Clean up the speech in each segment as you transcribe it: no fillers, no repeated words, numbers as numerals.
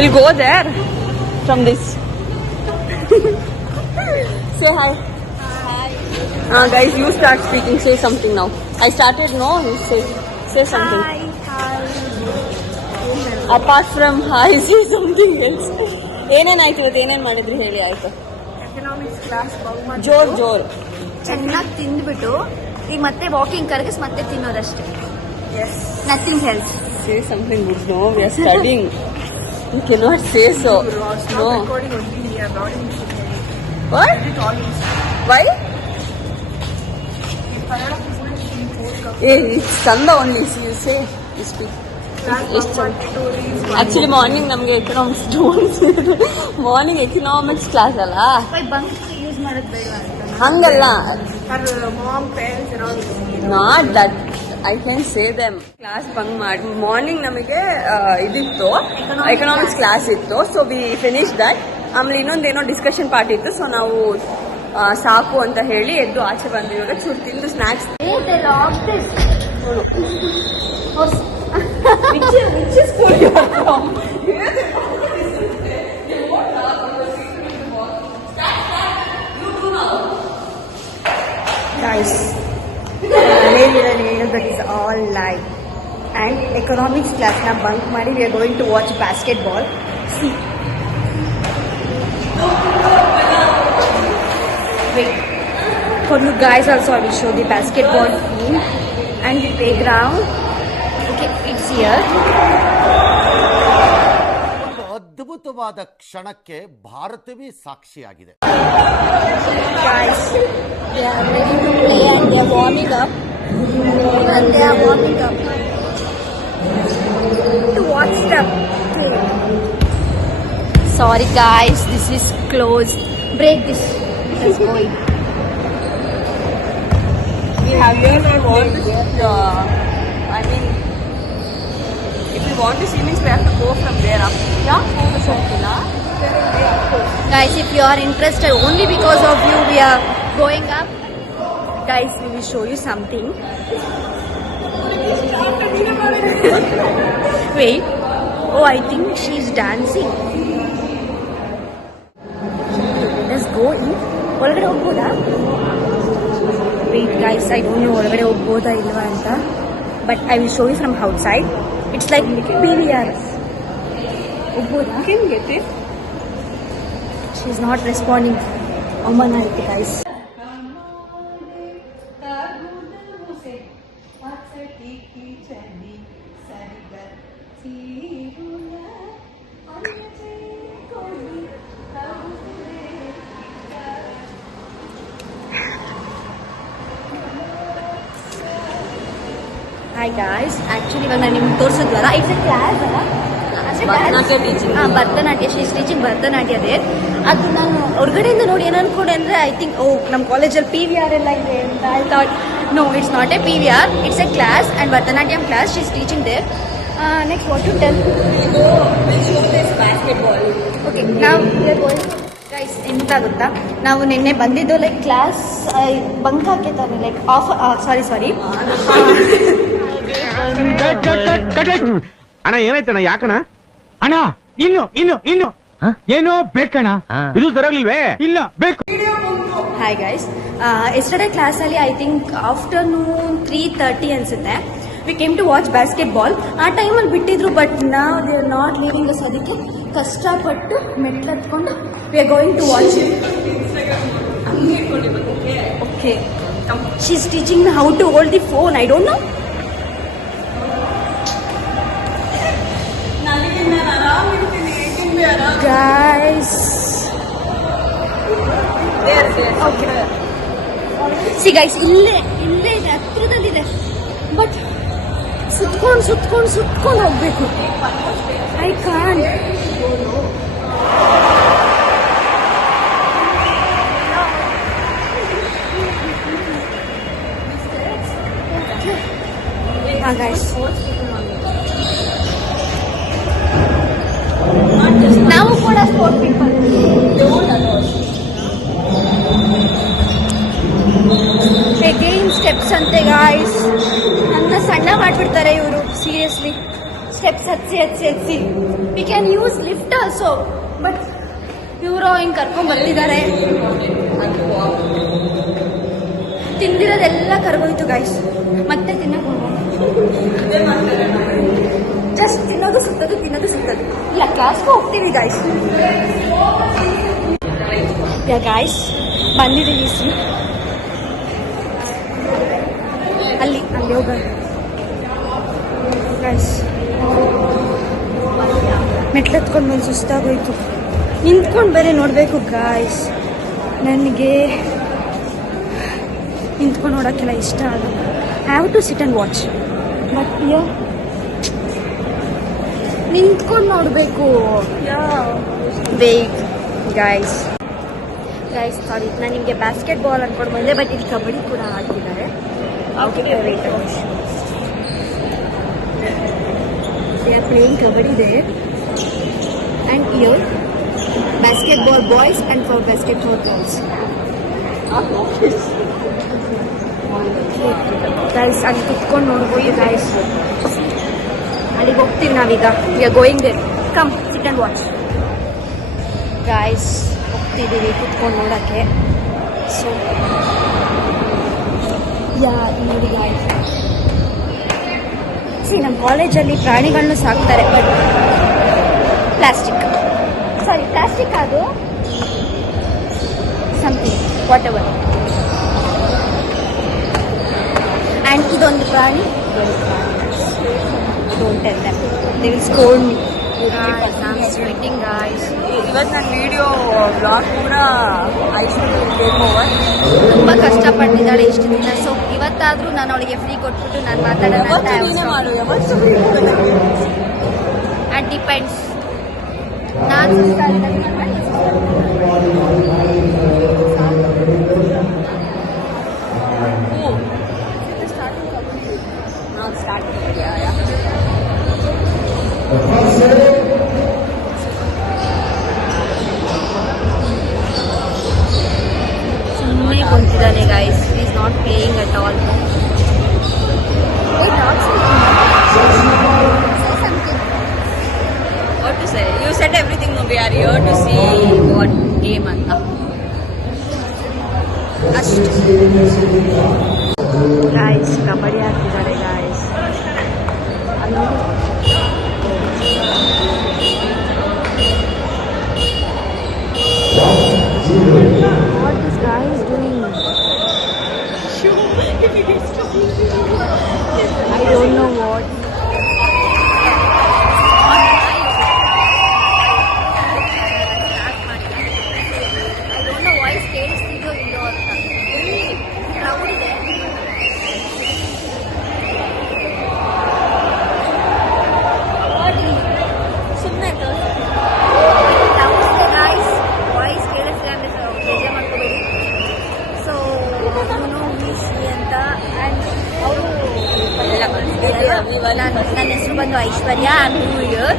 We'll go there from this. Say hi. Hi. Guys, you start speaking. Say something now. I started. No, you say something. Hi. Apart from hi, say something else. ಏನೇನಾಯ್ತು ಇವತ್ತು ಏನೇನು ಮಾಡಿದ್ರಿ ಹೇಳಿ ಆಯ್ತು. Economics class ಜೋರ್ ಚೆನ್ನಾಗಿ ತಿಂದ್ಬಿಟ್ಟು ಈಗ ಮತ್ತೆ ವಾಕಿಂಗ್ ಕರ್ಗಿಸ್ ಮತ್ತೆ ತಿನ್ನೋದಷ್ಟೇ. Yes, nothing helps. Say something good. No, we are studying. You cannot say so. No. What? Why? It's Sanda only. See, you say. You speak. Actually, morning ನಮಗೆ ಎಕನಾಮಿಕ್ಸ್ ಮಾರ್ನಿಂಗ್ ಎಕನಾಮಿಕ್ಸ್ ಕ್ಲಾಸ್ ಅಲ್ಲ. Bunk use ಮಾಡೋದು ಬೇಡ ಅಂತ ಹಂಗಲ್ಲ. Mom parents not that I can say them. Class bunk ಮಾಡಿ morning ನಮಗೆ ಇದಿತ್ತು, economics class ಇತ್ತು. So we finish that. ಆಮೇಲೆ ಇನ್ನೊಂದೇನೋ ಡಿಸ್ಕಷನ್ ಪಾರ್ಟ್ ಇತ್ತು. ಸೊ ನಾವು ಸಾಕು ಅಂತ ಹೇಳಿ ಎದ್ದು ಆಚೆ ಬಂದು ಇವಾಗ ಚೂರು ತಿಂದು snacks. Which is school you are from? Guys, that is all lie. And economics class na bunk ಮಾಡಿ we are going to watch basketball. See. Wait. For you guys also I will show the basketball field and the playground. Okay, it's here. ಒಂದು ಅದ್ಭುತವಾದ ಕ್ಷಣಕ್ಕೆ ಭಾರತವೇ ಸಾಕ್ಷಿಯಾಗಿದೆ. Guys, they are ready to play and they are warming up. To watch the game. Sorry guys, this is closed. Break this. Let's go in. We have really want to I mean, if we want to see means we have to go from there up. Yeah? Guys, if you are interested, only because of you we are going up. Guys, we will show you something. Wait. Oh, I think she's dancing. Let's go in. ಒಳಗಡೆ ಹೋಗ್ಬೋದಾ? Wait guys, I don't know ಒಳಗಡೆ ಹೋಗ್ಬೋದಾ ಇಲ್ವಾ ಅಂತ. But I will show you from outside. It's like PVR. ಹೋಗ್ಬೋದಾ? You can get it. She's not responding. Aman ಆಯ್ತು guys. Hi guys, actually ಇವಾಗ ನಾನು ನಿಮ್ಗೆ ತೋರಿಸಿದ್ವಲ್ಲ, it's a class ಅಲ್ಲ, Bharatanatyam teaching. Bharatanatyam, she is teaching Bharatanatyam ಅದೇ. ಅದು ನಾನು ಹೊರಗಡೆಯಿಂದ ನೋಡಿ ಏನು ಅನ್ಕೊಂಡೆ ಅಂದರೆ ಐ ಥಿಂಕ್ ನಮ್ಮ ಕಾಲೇಜಲ್ಲಿ PVR ಎಲ್ಲ ಇದೆ ಅಂತ. I thought no, it's not a PVR, it's a class and Bharatanatyam class, she is teaching there. Next what to tell? Basketball. Okay, ನಾವು ಗೈಸ್ ಎಂತ ಗೊತ್ತಾ, ನಾವು ನಿನ್ನೆ ಬಂದಿದ್ದು ಲೈಕ್ ಕ್ಲಾಸ್ ಬಂಕ್ ಹಾಕಿ ತಾನೆ, ಲೈಕ್ ಆಫ್ ಸಾರಿ ಅಣ್ಣ ಏನಾಯ್ತಣ್ಣ? ಯಾಕಣ್ಣ? ಅಣ್ಣ ಇನ್ನು ಏನೋ ಬೇಕಣ್ಣ, ಇದು ಸರಿಯಾಗ್ಲಿಲ್ವೇ? ಇಲ್ಲ ಬೇಕು. ಹಾಯ್ ಗೈಸ್, ಎಸ್ಟರ್ಡೇ ಕ್ಲಾಸಲ್ಲಿ ಐ ಥಿಂಕ್ ಆಫ್ಟರ್ನೂನ್ 3:30 ಅನ್ಸುತ್ತೆ, we came to watch basketball. ಆ ಟೈಮಲ್ಲಿ ಬಿಟ್ಟಿದ್ರು, ಬಟ್ ನಾವು they are not leaving us. ಅದಕ್ಕೆ ಕಷ್ಟಪಟ್ಟು ಮೆಟ್ಲು ಹತ್ಕೊಂಡು we are going to watch. Okay, she is teaching how to hold the phone. I don't know. Guys, okay. See guys, ಇಲ್ಲೇ ಇದೆ, ಹತ್ರದಲ್ಲಿದೆ, ಬಟ್ ಸುತ್ಕೊಂಡು ಹೋಗ್ಬೇಕು. I can't. guys, ನಾವು ಕೂಡ ಸ್ಪೋರ್ಟ್ ಪೀಪಲ್. ಅಗೇನ್ ಸ್ಟೆಪ್ಸ್ ಅಂತೆ ಗಾಯ್ಸ್. ನನ್ನ ಸಣ್ಣ ಮಾಡ್ಬಿಡ್ತಾರೆ ಇವರು, ಸೀರಿಯಸ್ಲಿ. ಸ್ಟೆಪ್ಸ್ ಹತ್ಸಿ we can use lift also, but ಇವರು ಹಿಂಗೆ ಕರ್ಕೊಂಡ್ ಬರ್ತಿದ್ದಾರೆ. ತಿಂದಿರೋದೆಲ್ಲ ಕರ್ಗೋಯ್ತು ಗೈಸ್, ಮತ್ತೆ ತಿನ್ನಕ್ ಜಸ್ಟ್ ತಿನ್ನೋದು ಸುತ್ತದು ಇಲ್ಲ, ಕ್ಲಾಸ್ಗೂ ಹೋಗ್ತೀವಿ ಗೈಸ್. ಗೈಸ್ ಬಂದಿದ್ದೀವಿ ಅಲ್ಲಿ ಹೋಗೋಣ ಗೈಸ್. ಮೆಟ್ಲೆತ್ಕೊಂಡ್ಮೇಲೆ ಸುಸ್ತಾಗೋಯ್ತು, ನಿಂತ್ಕೊಂಡು ಬೇರೆ ನೋಡಬೇಕು ಗಾಯ್ಸ್. ನನಗೆ ನಿಂತ್ಕೊಂಡು ನೋಡೋಕ್ಕೆಲ್ಲ ಇಷ್ಟ ಆಗಲ್ಲ. Have to sit and watch, but ನಿಂತ್ಕೊಂಡು ನೋಡಬೇಕು. ವೇಟ್ ಗಾಯ್ಸ್ ಸಾರಿ, ನಾನು ನಿಮಗೆ ಬಾಸ್ಕೆಟ್ ಬಾಲ್ ಅನ್ಕೊಂಡು ಬಂದೆ, ಬಟ್ ಇಲ್ಲಿ ಕಬಡ್ಡಿ ಕೂಡ ಆಡ್ತಿದ್ದಾರೆ. Wait they are playing kabaddi there, and here basketball boys and for basketball girls. Guys ಅಲ್ಲಿ ಕುತ್ಕೊಂಡು ನೋಡ್ಬೋದು ಗೈಸ್. ಅಲ್ಲಿಗೆ ಹೋಗ್ತೀವಿ ನಾವೀಗ. We are going there, come sit and watch guys. ಹೋಗ್ತಿದ್ದೀವಿ ಕುತ್ಕೊಂಡು ನೋಡೋಕ್ಕೆ. ಸೊ ನೋಡಿ ಗೈಸ್, ನಮ್ಮ ಕಾಲೇಜಲ್ಲಿ ಪ್ರಾಣಿಗಳನ್ನೂ ಸಾಕ್ತಾರೆ, ಬಟ್ ಪ್ಲಾಸ್ಟಿಕ್ ಅದು ಸಮಥಿಂಗ್ ವಾಟ್ ಎವರ್. ಆ್ಯಂಡ್ ಇದೊಂದು ಪ್ರಾಣಿ, don't tell them, they will scold me. Sweating guys. ಇವತ್ತು ನನ್ನ ವಿಡಿಯೋ ಬ್ಲಾಗ್ ಕೂಡ ಐಶ್ವರ್ಯ ಟೇಕ್ ಓವರ್. ತುಂಬ ಕಷ್ಟಪಟ್ಟಿದ್ದಾಳೆ ಇಷ್ಟು ದಿನ. ಸೊ ಇವತ್ತಾದರೂ ನಾನು ಅವಳಿಗೆ ಫ್ರೀ ಕೊಟ್ಬಿಟ್ಟು ನಾನು ಮಾತಾಡೋಣ ಅಂತ. ಆ್ಯಂಡ್ ಡಿಪೆಂಡ್ಸ್, ನಾನು ಸುಮ್ಮನೆ ಕುಂತಿದ್ದಾನೆ guys. Is not playing at all. What to say? You said everything. No, we are here to see what game anta. Guys kabaddi ಆಡ್ತಿದ್ದಾರೆ guys. What this guy is doing? I don't know what. ನನ್ನ ಹೆಸರು ಬಂದು Aishwarya. I am new here.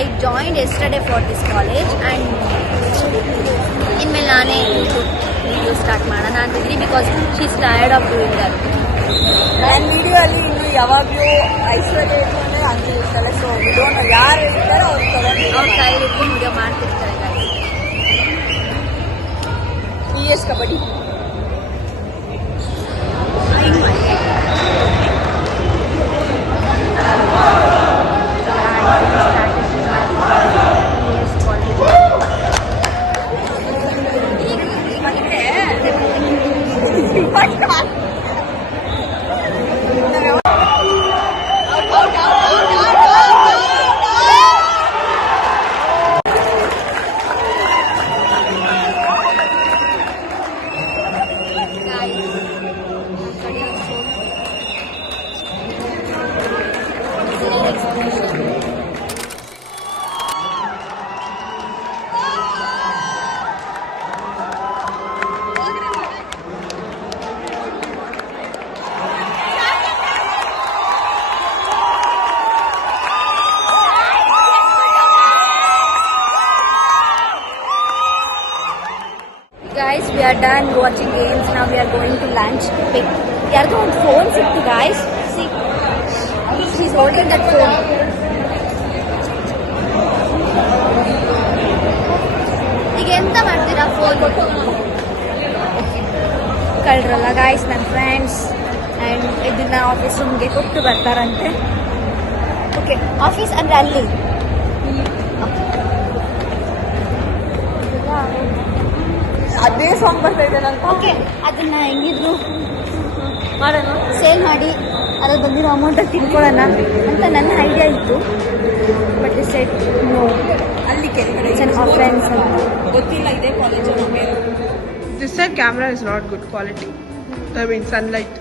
I joined yesterday for this college and ಇನ್ಮೇಲೆ ನಾನೇ video start ಮಾಡೋಣ ಅಂತಿದ್ದೀನಿ, because she is tired of doing that. ನನ್ನ video ಅಲ್ಲಿ ಇನ್ನು ಯಾವಾಗಲೂ ಐಶ್ವರ್ಯ ಇಟ್ಕೊಂಡೆ ಅಂತ ಇರ್ತಾರೆ. ಸೊ ವಿಡಿಯೋನ ಯಾರು ಇರ್ತಾರೋ ಅವ್ರು ತಗೊಂಡು ಅವ್ರ ಕೈಲಿ ವಿಡಿಯೋ ಮಾಡ್ತಿರ್ತಾರೆ. PS kabaddi. Guys, we are done watching games. Now we are going to lunch. Pick. ಯಾರ್ದೋ ಒಂದು ಫೋನ್ ಸಿಕ್ತು guys. See, she's holding that phone. ಕಳ್ರಲ್ಲ ಗಾಯ್ಸ್ ನನ್ನ ಫ್ರೆಂಡ್ಸ್ ಆ್ಯಂಡ್ ಇದನ್ನ ಆಫೀಸ್ ರೂಮ್ಗೆ ಕೊಟ್ಟು ಬರ್ತಾರಂತೆ. ಓಕೆ ಆಫೀಸ್ ಅಂದರೆ ಅಲ್ಲಿ ಅದೇ ಸಾಂಗ್ ಬರ್ತಾ ಇದೆ ನಂಗೆ. ಓಕೆ ಅದನ್ನ ಹೆಂಗಿದ್ರು ಮಾಡೋಣ. ಸೇಲ್ ಮಾಡಿ ಅದ್ರಲ್ಲಿ ಬಂದಿರೋ ಅಮೌಂಟಲ್ಲಿ ತಿನ್ಕೊಳ್ಳೋಣ ಅಂತ ನನ್ನ ಐಡಿಯಾ ಇತ್ತು. ಬಟ್ ಸೆಟ್ ನೋ, ಅಲ್ಲಿ ಕೆಳಗಡೆ ಫ್ರೆಂಡ್ಸ್ ಅಂತ ಗೊತ್ತಿಲ್ಲ ಇದೇ ಕಾಲೇಜ್ ನಮಗೆ. This side camera is not good quality. I mean sunlight.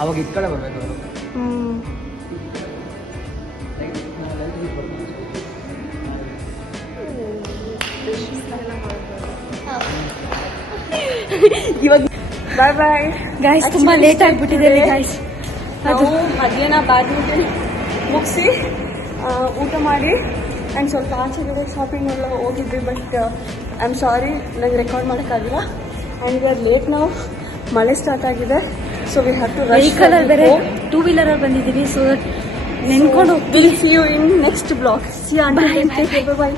ಅವಾಗ ಇದ್ ಕಡೆ ಬರ್ಬೇಕು ಅವರು. ಇವಾಗ ಬಾಯ್ ಬಾಯ್ ಗಾಯ್ಸ್ ತುಂಬ ಲೇಟ್ ಆಗಿಬಿಟ್ಟಿದೆ ಗಾಯ್ಸ್. ನಾವು ಮಧ್ಯಾಹ್ನ ಬ್ಯಾಡ್ಮಿಂಟನ್ ಮುಗಿಸಿ ಊಟ ಮಾಡಿ ಆ್ಯಂಡ್ ಸ್ವಲ್ಪ ಆಚೆಗಡೆ ಶಾಪಿಂಗ್ ಎಲ್ಲ ಹೋಗಿದ್ವಿ. ಬಟ್ ಐ ಆಮ್ ಸಾರಿ ನಂಗೆ ರೆಕಾರ್ಡ್ ಮಾಡೋಕ್ಕಾಗಿಲ್ಲ. ಆ್ಯಂಡ್ ವಿ ಆರ್ ಲೇಟ್ ನಾವು. ಮಳೆ ಸ್ಟಾರ್ಟ್ ಆಗಿದೆ. ಸೊ ವಿ ಹ್ಯಾವ್ ಟು ವೆಹಿಕಲಲ್ಲಿ ಬೇರೆ 2 ವೀಲರಲ್ಲಿ ಬಂದಿದ್ದೀವಿ. ಸೊ ನೆನ್ಕೊಂಡು ಹೋಗ್ತೀವಿ. See you in next blog. See you. Bye. Bye.